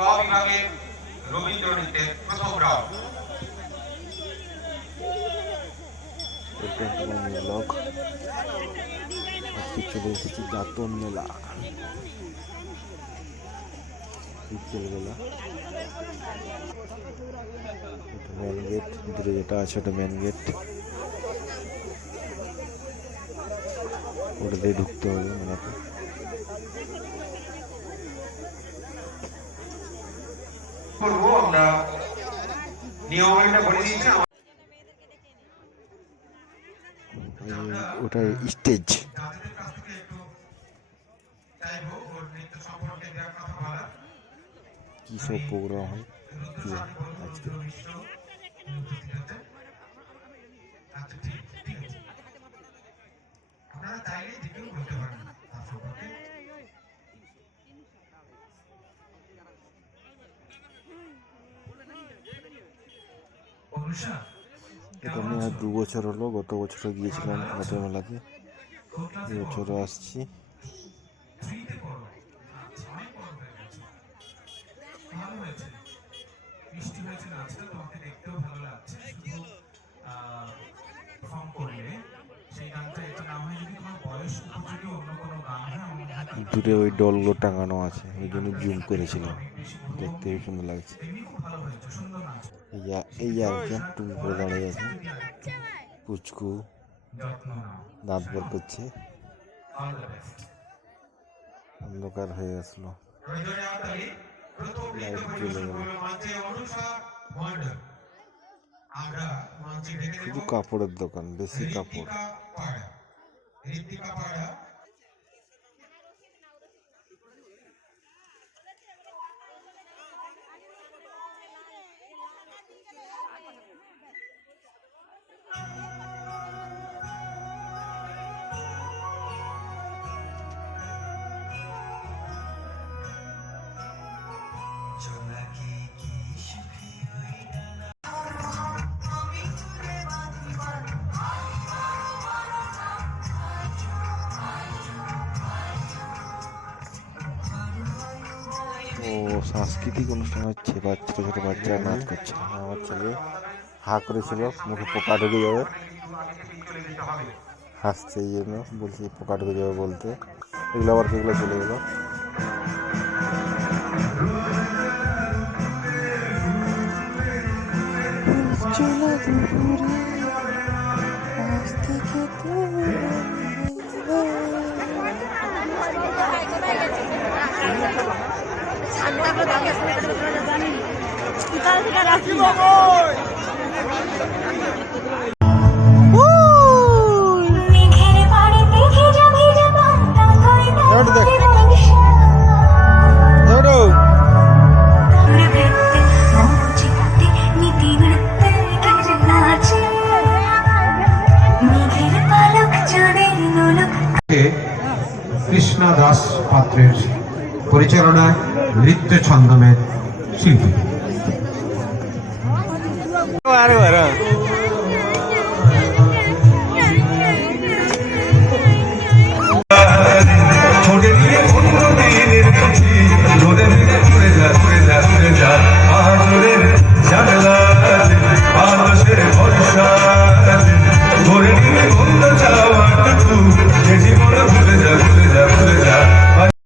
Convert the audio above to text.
বিভাগের রবীন্দ্র নৃত্যের প্রথম রাউন্ড। চলে এসেছি দাঁতন মেলা, বিকেলবেলা। মেন গেট দূরে যেটা আছে ওটা মেন গেট, ওটা দিয়ে ঢুকতে হবে মেলাতে। আমরা নিয়মটা বলে দিয়েছি, ওটা স্টেজ। কি সব প্রোগ্রাম হয় আজকে? এটা আমি আর 2 বছর হলো, গত বছরও গিয়েছিলাম দাঁতের মেলাতে, এই বছরও আসছি। দূরে ওই ডলগুলো টাঙানো আছে, ওই জন্য জুম করেছিলাম, দেখতে সুন্দর লাগছে। এই আর একজন টুপি পরে দাঁড়িয়ে আছে, পুচকু দাঁত বের করছে। অন্ধকার হয়ে আসলো, লাইট জ্বলে গেল। শুধু কাপড়ের দোকান, বেশি কাপড়। ও সাংস্কৃতিক অনুষ্ঠান হচ্ছে, ছোট ছোট বাচ্চারা নাচ করছে। আমার ছেলে হা করেছিল, মুখে পোকা ঢুকে যাবে, হাসছে, এই জন্য বলছি পোকা ঢুকে যাবে বলতে। এগুলো আবার কেগুলো চলে গেল। কৃষ্ণা দাস পাত্রের পরিচালনায় নৃত্য ছন্দমের শিল্পী।